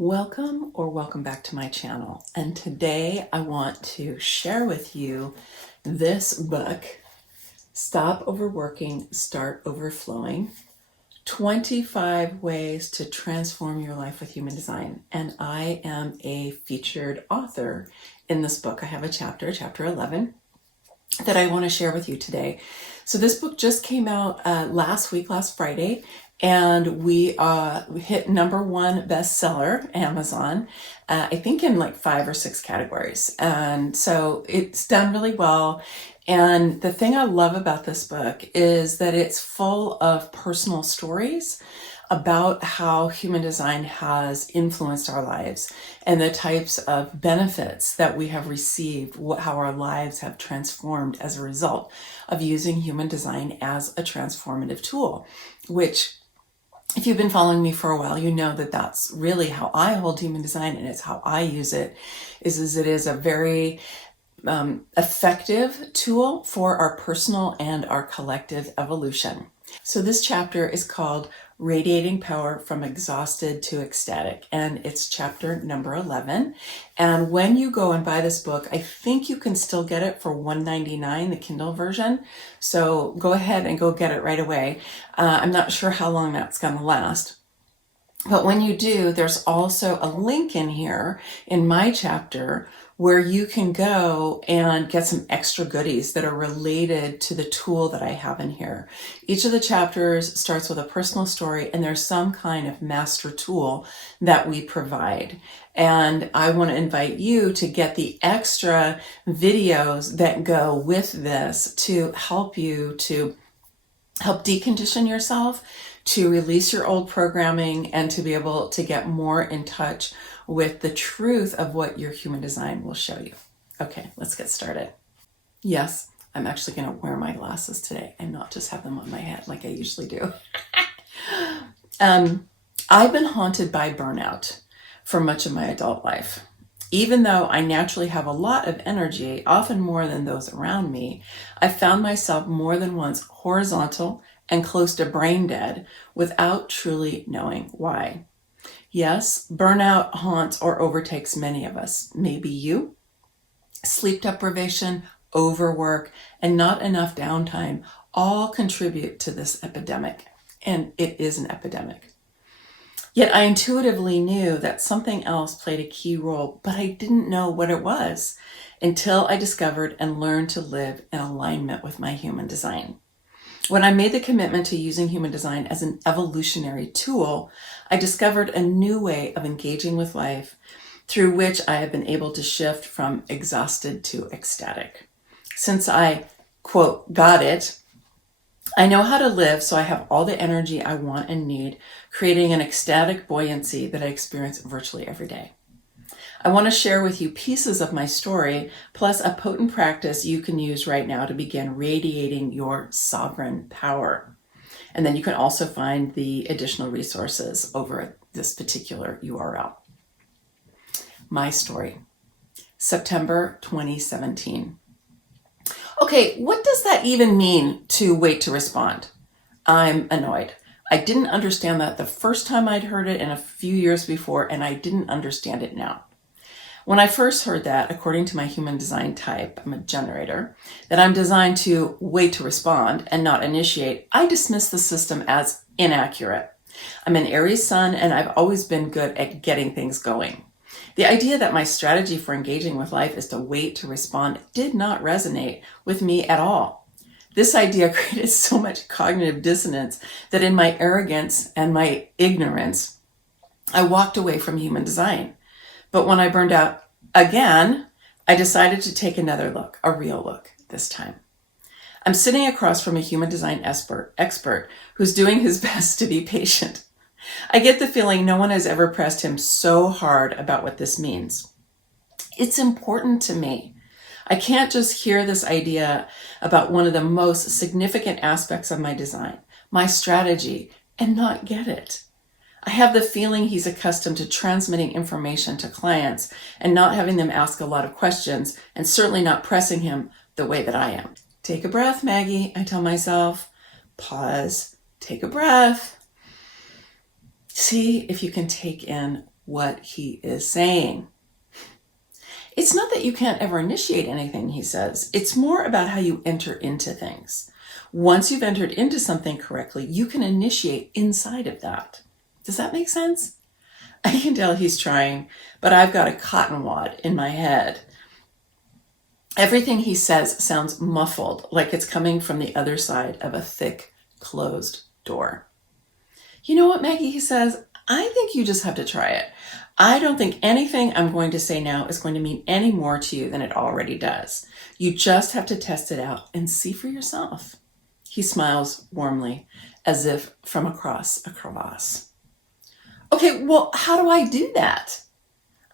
Welcome back to my channel. And today I want to share with you this book, Stop Overworking, Start Overflowing, 25 Ways to Transform Your Life with Human Design. And I am a featured author in this book. I have a chapter 11, that I want to share with you today. So this book just came out last Friday, and we hit #1 bestseller, Amazon, I think in like 5 or 6 categories. And so it's done really well. And the thing I love about this book is that it's full of personal stories about how human design has influenced our lives and the types of benefits that we have received, how our lives have transformed as a result of using human design as a transformative tool, which, if you've been following me for a while, you know that that's really how I hold human design, and it's how I use it, is it is a very effective tool for our personal and our collective evolution. So this chapter is called Radiating Power from Exhausted to Ecstatic, and it's chapter number 11. And when you go and buy this book, I think you can still get it for $1.99, the Kindle version. So go ahead and go get it right away. I'm not sure how long that's going to last. But when you do, there's also a link in here in my chapter where you can go and get some extra goodies that are related to the tool that I have in here. Each of the chapters starts with a personal story, and there's some kind of master tool that we provide. And I want to invite you to get the extra videos that go with this to help you to help decondition yourself, to release your old programming, and to be able to get more in touch with the truth of what your human design will show you. Okay, let's get started. Yes, I'm actually going to wear my glasses today and not just have them on my head like I usually do. I've been haunted by burnout for much of my adult life. Even though I naturally have a lot of energy, often more than those around me, I found myself more than once horizontal and close to brain dead without truly knowing why. Yes, burnout haunts or overtakes many of us. Maybe you. Sleep deprivation, overwork, and not enough downtime all contribute to this epidemic. And it is an epidemic. Yet I intuitively knew that something else played a key role, but I didn't know what it was until I discovered and learned to live in alignment with my human design. When I made the commitment to using human design as an evolutionary tool, I discovered a new way of engaging with life through which I have been able to shift from exhausted to ecstatic. Since I, quote, got it, I know how to live so I have all the energy I want and need, creating an ecstatic buoyancy that I experience virtually every day. I want to share with you pieces of my story, plus a potent practice you can use right now to begin radiating your sovereign power. And then you can also find the additional resources over at this particular URL. My story, September 2017. Okay, what does that even mean to wait to respond? I'm annoyed. I didn't understand that the first time I'd heard it and a few years before, and I didn't understand it now. When I first heard that, according to my human design type, I'm a generator, that I'm designed to wait to respond and not initiate, I dismissed the system as inaccurate. I'm an Aries sun, and I've always been good at getting things going. The idea that my strategy for engaging with life is to wait to respond did not resonate with me at all. This idea created so much cognitive dissonance that in my arrogance and my ignorance, I walked away from human design. But when I burned out again, I decided to take another look, a real look this time. I'm sitting across from a human design expert who's doing his best to be patient. I get the feeling no one has ever pressed him so hard about what this means. It's important to me. I can't just hear this idea about one of the most significant aspects of my design, my strategy, and not get it. I have the feeling he's accustomed to transmitting information to clients and not having them ask a lot of questions, and certainly not pressing him the way that I am. Take a breath, Maggie, I tell myself. Pause, take a breath. See if you can take in what he is saying. It's not that you can't ever initiate anything, he says. It's more about how you enter into things. Once you've entered into something correctly, you can initiate inside of that. Does that make sense? I can tell he's trying, but I've got a cotton wad in my head. Everything he says sounds muffled, like it's coming from the other side of a thick, closed door. You know what, Maggie, he says, I think you just have to try it. I don't think anything I'm going to say now is going to mean any more to you than it already does. You just have to test it out and see for yourself. He smiles warmly, as if from across a crevasse. Okay, well, how do I do that?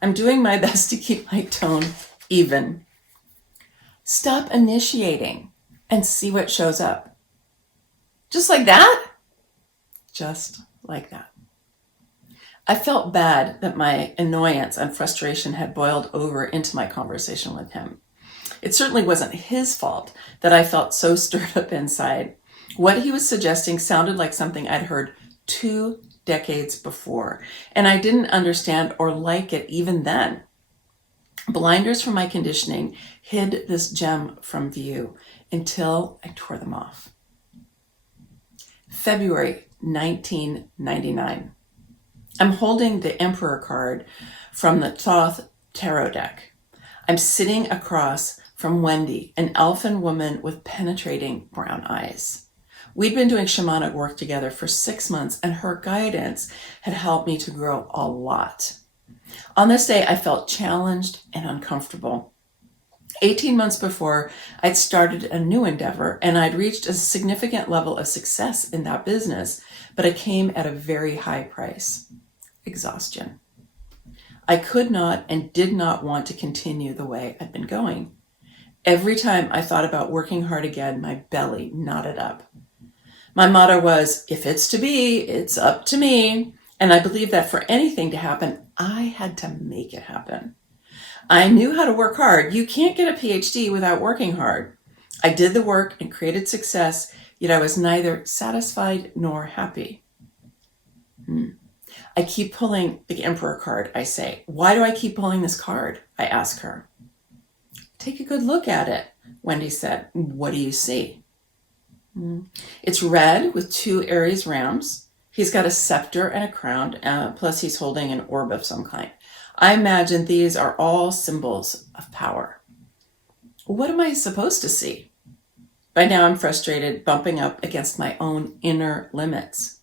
I'm doing my best to keep my tone even. Stop initiating and see what shows up. Just like that? Just like that. I felt bad that my annoyance and frustration had boiled over into my conversation with him. It certainly wasn't his fault that I felt so stirred up inside. What he was suggesting sounded like something I'd heard 2 decades before, and I didn't understand or like it even then. Blinders from my conditioning hid this gem from view until I tore them off. February 1999. I'm holding the Emperor card from the Thoth Tarot deck. I'm sitting across from Wendy, an elfin woman with penetrating brown eyes. We'd been doing shamanic work together for 6 months, and her guidance had helped me to grow a lot. On this day, I felt challenged and uncomfortable. 18 months before, I'd started a new endeavor, and I'd reached a significant level of success in that business, but it came at a very high price. Exhaustion. I could not and did not want to continue the way I'd been going. Every time I thought about working hard again, my belly knotted up. My motto was, if it's to be, it's up to me. And I believed that for anything to happen, I had to make it happen. I knew how to work hard. You can't get a PhD without working hard. I did the work and created success, yet I was neither satisfied nor happy. I keep pulling the Emperor card, I say. Why do I keep pulling this card? I ask her. Take a good look at it, Wendy said. What do you see? It's red with 2 Aries rams. He's got a scepter and a crown, plus he's holding an orb of some kind. I imagine these are all symbols of power. What am I supposed to see? By now I'm frustrated, bumping up against my own inner limits.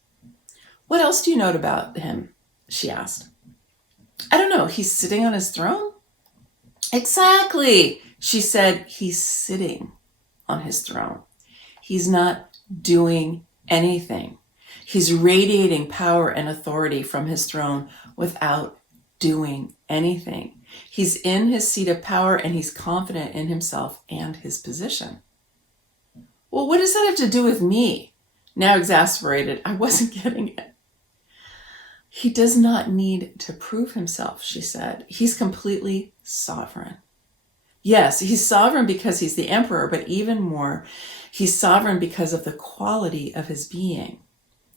What else do you know about him? She asked. I don't know. He's sitting on his throne? Exactly. She said he's sitting on his throne. He's not doing anything. He's radiating power and authority from his throne without doing anything. He's in his seat of power and he's confident in himself and his position. Well, what does that have to do with me? Now exasperated, I wasn't getting it. He does not need to prove himself, she said. He's completely sovereign. Yes, he's sovereign because he's the emperor, but even more, he's sovereign because of the quality of his being.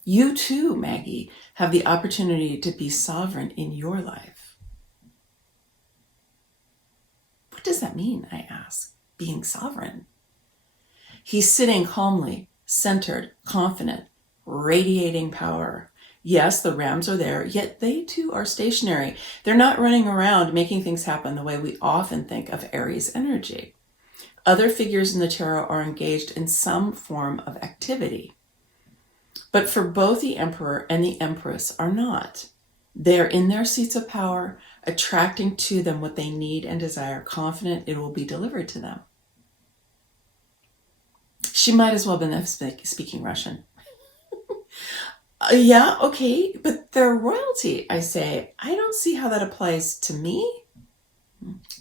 You too, Maggie, have the opportunity to be sovereign in your life. What does that mean, I ask, being sovereign? He's sitting calmly, centered, confident, radiating power. Yes, the rams are there, yet they too are stationary. They're not running around making things happen the way we often think of Aries energy. Other figures in the tarot are engaged in some form of activity. But for both the Emperor and the Empress are not. They are in their seats of power, attracting to them what they need and desire, confident it will be delivered to them. She might as well have been speaking Russian. Yeah, okay, but they're royalty, I say. I don't see how that applies to me.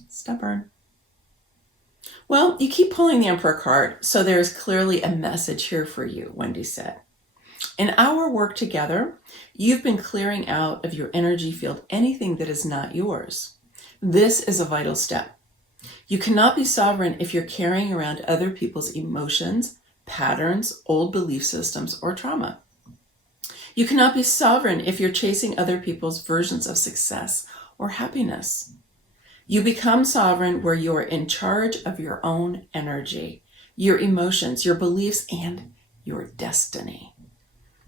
Stubborn. Well, you keep pulling the Emperor card, so there is clearly a message here for you, Wendy said. In our work together, you've been clearing out of your energy field anything that is not yours. This is a vital step. You cannot be sovereign if you're carrying around other people's emotions, patterns, old belief systems, or trauma. You cannot be sovereign if you're chasing other people's versions of success or happiness. You become sovereign where you're in charge of your own energy, your emotions, your beliefs, and your destiny.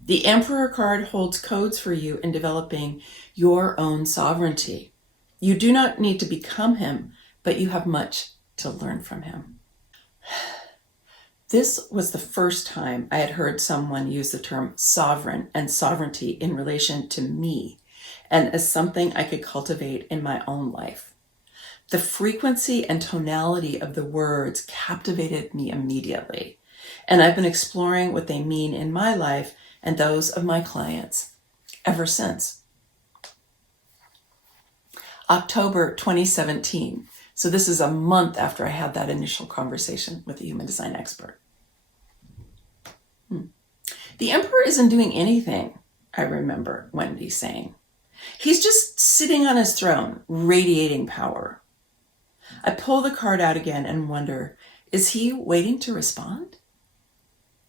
The Emperor card holds codes for you in developing your own sovereignty. You do not need to become him, but you have much to learn from him. This was the first time I had heard someone use the term sovereign and sovereignty in relation to me, and as something I could cultivate in my own life. The frequency and tonality of the words captivated me immediately, and I've been exploring what they mean in my life and those of my clients ever since. October 2017. So this is a month after I had that initial conversation with the human design expert. The Emperor isn't doing anything, I remember Wendy saying. He's just sitting on his throne, radiating power. I pull the card out again and wonder, is he waiting to respond?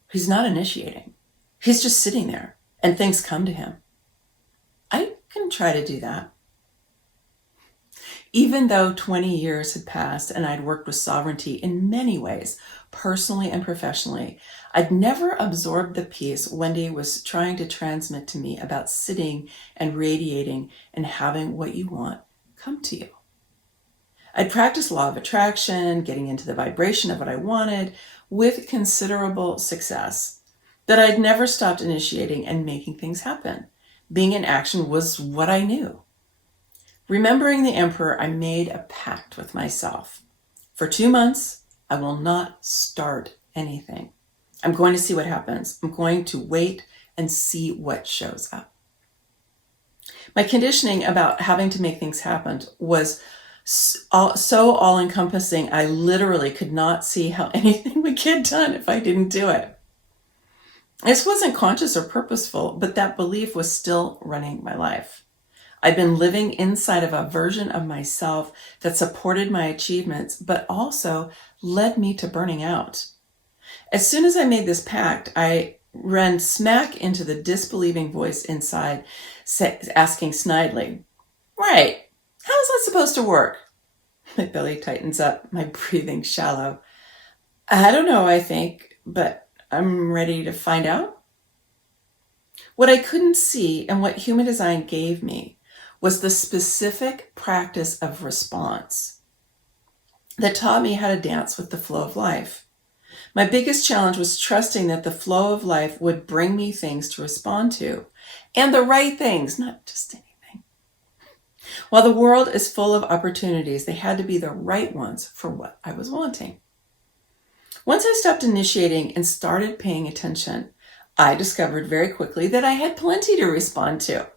He's not initiating. He's just sitting there and things come to him. I can try to do that. Even though 20 years had passed and I'd worked with sovereignty in many ways, personally and professionally, I'd never absorbed the piece Wendy was trying to transmit to me about sitting and radiating and having what you want come to you. I'd practiced law of attraction, getting into the vibration of what I wanted with considerable success, but I'd never stopped initiating and making things happen. Being in action was what I knew. Remembering the Emperor, I made a pact with myself. For 2 months, I will not start anything. I'm going to see what happens. I'm going to wait and see what shows up. My conditioning about having to make things happen was so all-encompassing, I literally could not see how anything would get done if I didn't do it. This wasn't conscious or purposeful, but that belief was still running my life. I'd been living inside of a version of myself that supported my achievements, but also led me to burning out. As soon as I made this pact, I ran smack into the disbelieving voice inside, asking snidely, "Right, how is that supposed to work?" My belly tightens up, my breathing shallow. "I don't know, I think, but I'm ready to find out." What I couldn't see and what human design gave me was the specific practice of response that taught me how to dance with the flow of life. My biggest challenge was trusting that the flow of life would bring me things to respond to, and the right things, not just anything. While the world is full of opportunities, they had to be the right ones for what I was wanting. Once I stopped initiating and started paying attention, I discovered very quickly that I had plenty to respond to.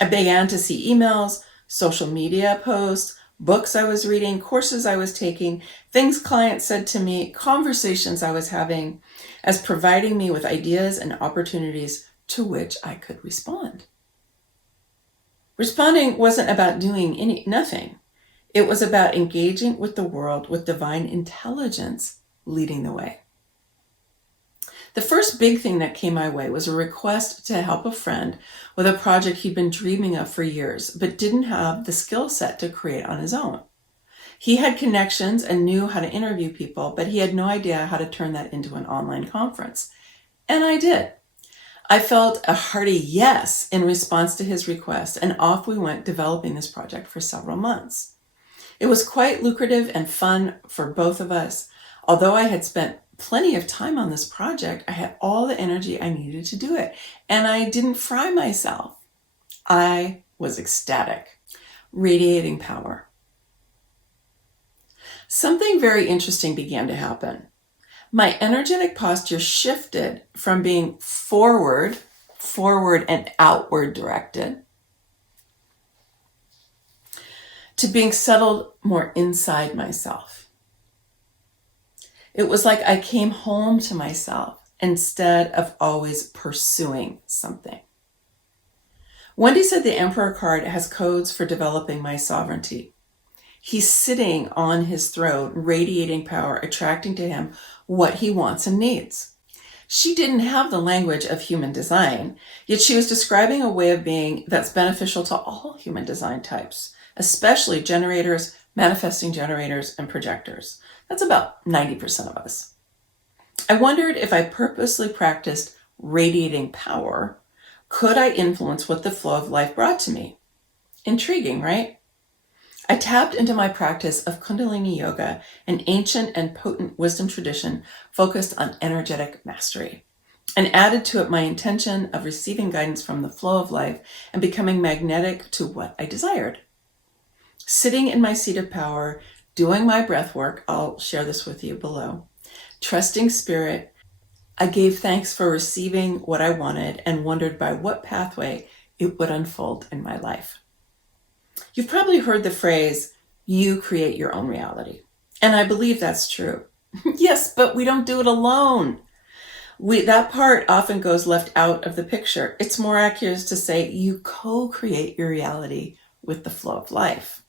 I began to see emails, social media posts, books I was reading, courses I was taking, things clients said to me, conversations I was having, as providing me with ideas and opportunities to which I could respond. Responding wasn't about doing nothing. It was about engaging with the world with divine intelligence leading the way. The first big thing that came my way was a request to help a friend with a project he'd been dreaming of for years, but didn't have the skill set to create on his own. He had connections and knew how to interview people, but he had no idea how to turn that into an online conference. And I did. I felt a hearty yes in response to his request, and off we went developing this project for several months. It was quite lucrative and fun for both of us. Although I had spent plenty of time on this project, I had all the energy I needed to do it, and I didn't fry myself. I was ecstatic. Radiating power. Something very interesting began to happen. My energetic posture shifted from being forward and outward directed, to being settled more inside myself. It was like I came home to myself instead of always pursuing something. Wendy said the Emperor card has codes for developing my sovereignty. He's sitting on his throne, radiating power, attracting to him what he wants and needs. She didn't have the language of human design, yet she was describing a way of being that's beneficial to all human design types, especially generators, manifesting generators, and projectors. That's about 90% of us. I wondered if I purposely practiced radiating power, could I influence what the flow of life brought to me? Intriguing, right? I tapped into my practice of Kundalini Yoga, an ancient and potent wisdom tradition focused on energetic mastery, and added to it my intention of receiving guidance from the flow of life and becoming magnetic to what I desired. Sitting in my seat of power, doing my breath work, I'll share this with you below, trusting spirit, I gave thanks for receiving what I wanted and wondered by what pathway it would unfold in my life. You've probably heard the phrase, you create your own reality. And I believe that's true. Yes, but we don't do it alone. That part often goes left out of the picture. It's more accurate to say you co-create your reality with the flow of life.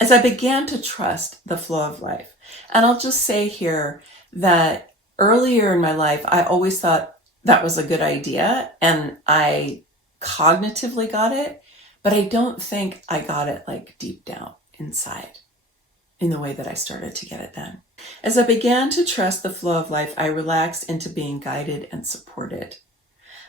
As I began to trust the flow of life, and I'll just say here that earlier in my life, I always thought that was a good idea and I cognitively got it, but I don't think I got it like deep down inside in the way that I started to get it then. As I began to trust the flow of life, I relaxed into being guided and supported.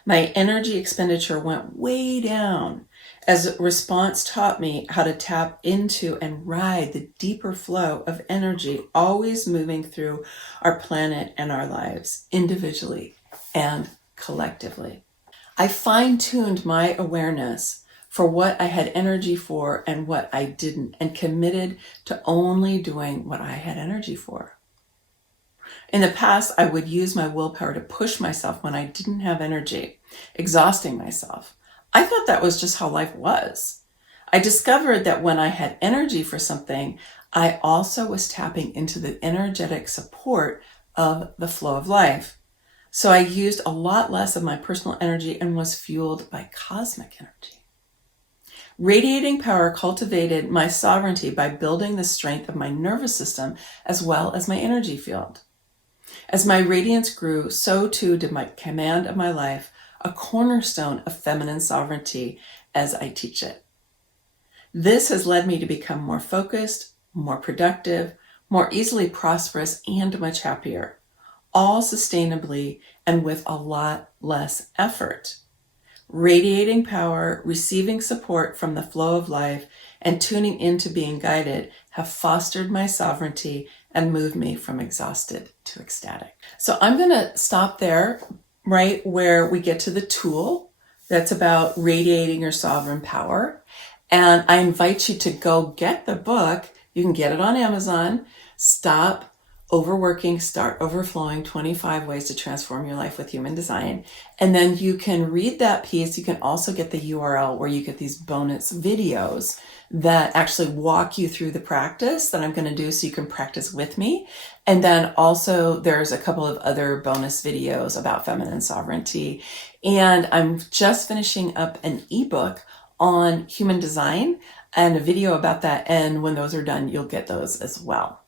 My energy expenditure went way down as response taught me how to tap into and ride the deeper flow of energy always moving through our planet and our lives individually and collectively. I fine-tuned my awareness for what I had energy for and what I didn't, and committed to only doing what I had energy for. In the past, I would use my willpower to push myself when I didn't have energy, exhausting myself. I thought that was just how life was. I discovered that when I had energy for something, I also was tapping into the energetic support of the flow of life. So I used a lot less of my personal energy and was fueled by cosmic energy. Radiating power cultivated my sovereignty by building the strength of my nervous system as well as my energy field. As my radiance grew, so too did my command of my life, a cornerstone of feminine sovereignty as I teach it. This has led me to become more focused, more productive, more easily prosperous, and much happier, all sustainably and with a lot less effort. Radiating power, receiving support from the flow of life, and tuning into being guided have fostered my sovereignty and moved me from exhausted to ecstatic. So I'm going to stop there, right where we get to the tool that's about radiating your sovereign power. And I invite you to go get the book. You can get it on Amazon. Stop Overworking, Start Overflowing, 25 Ways to Transform Your Life with Human Design. And then you can read that piece. You can also get the URL where you get these bonus videos that actually walk you through the practice that I'm going to do so you can practice with me. And then also there's a couple of other bonus videos about feminine sovereignty. And I'm just finishing up an ebook on human design and a video about that. And when those are done, you'll get those as well.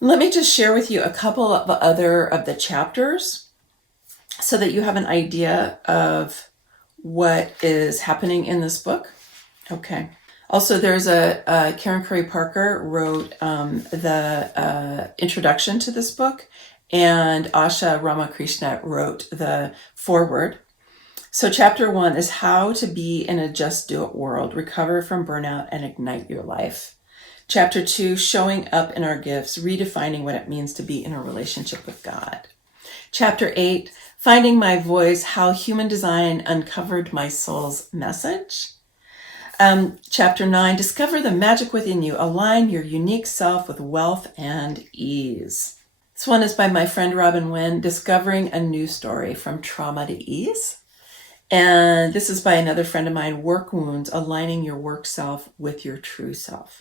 Let me just share with you a couple of other of the chapters so that you have an idea of what is happening in this book. Okay. Also, there's Karen Curry Parker wrote the introduction to this book, and Asha Ramakrishna wrote the foreword. So chapter 1 is how to be in a just do it world, recover from burnout and ignite your life. Chapter 2, showing up in our gifts, redefining what it means to be in a relationship with God. Chapter 8, finding my voice, how human design uncovered my soul's message. Chapter 9, discover the magic within you, align your unique self with wealth and ease. This one is by my friend Robin Wynn, discovering a new story from trauma to ease. And this is by another friend of mine, work wounds, aligning your work self with your true self.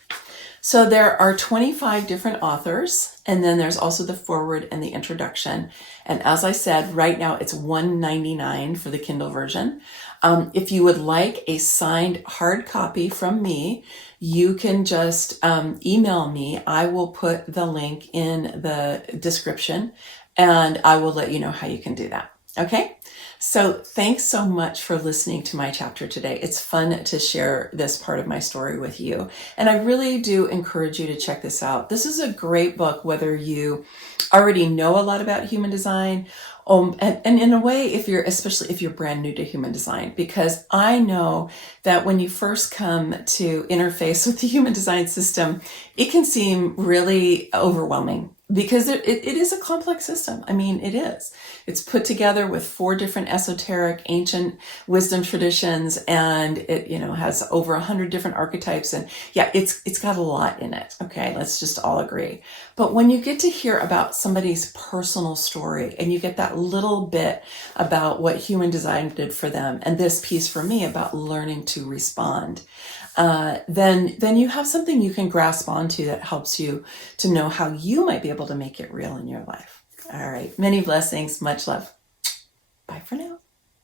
So there are 25 different authors, and then there's also the foreword and the introduction. And as I said, right now it's $1.99 for the Kindle version. If you would like a signed hard copy from me, you can just email me. I will put the link in the description. and I will let you know how you can do that. Okay? So thanks so much for listening to my chapter today. It's fun to share this part of my story with you. And I really do encourage you to check this out. This is a great book, whether you already know a lot about human design, and in a way, especially if you're brand new to human design, because I know that when you first come to interface with the human design system, it can seem really overwhelming because it is a complex system. I mean, it is. It's put together with 4 different esoteric ancient wisdom traditions, and it, has over 100 different archetypes. And yeah, it's got a lot in it. Okay, let's just all agree. But when you get to hear about somebody's personal story and you get that little bit about what human design did for them, and this piece for me about learning to respond, then you have something you can grasp onto that helps you to know how you might be able to make it real in your life. All right. Many blessings. Much love. Bye for now.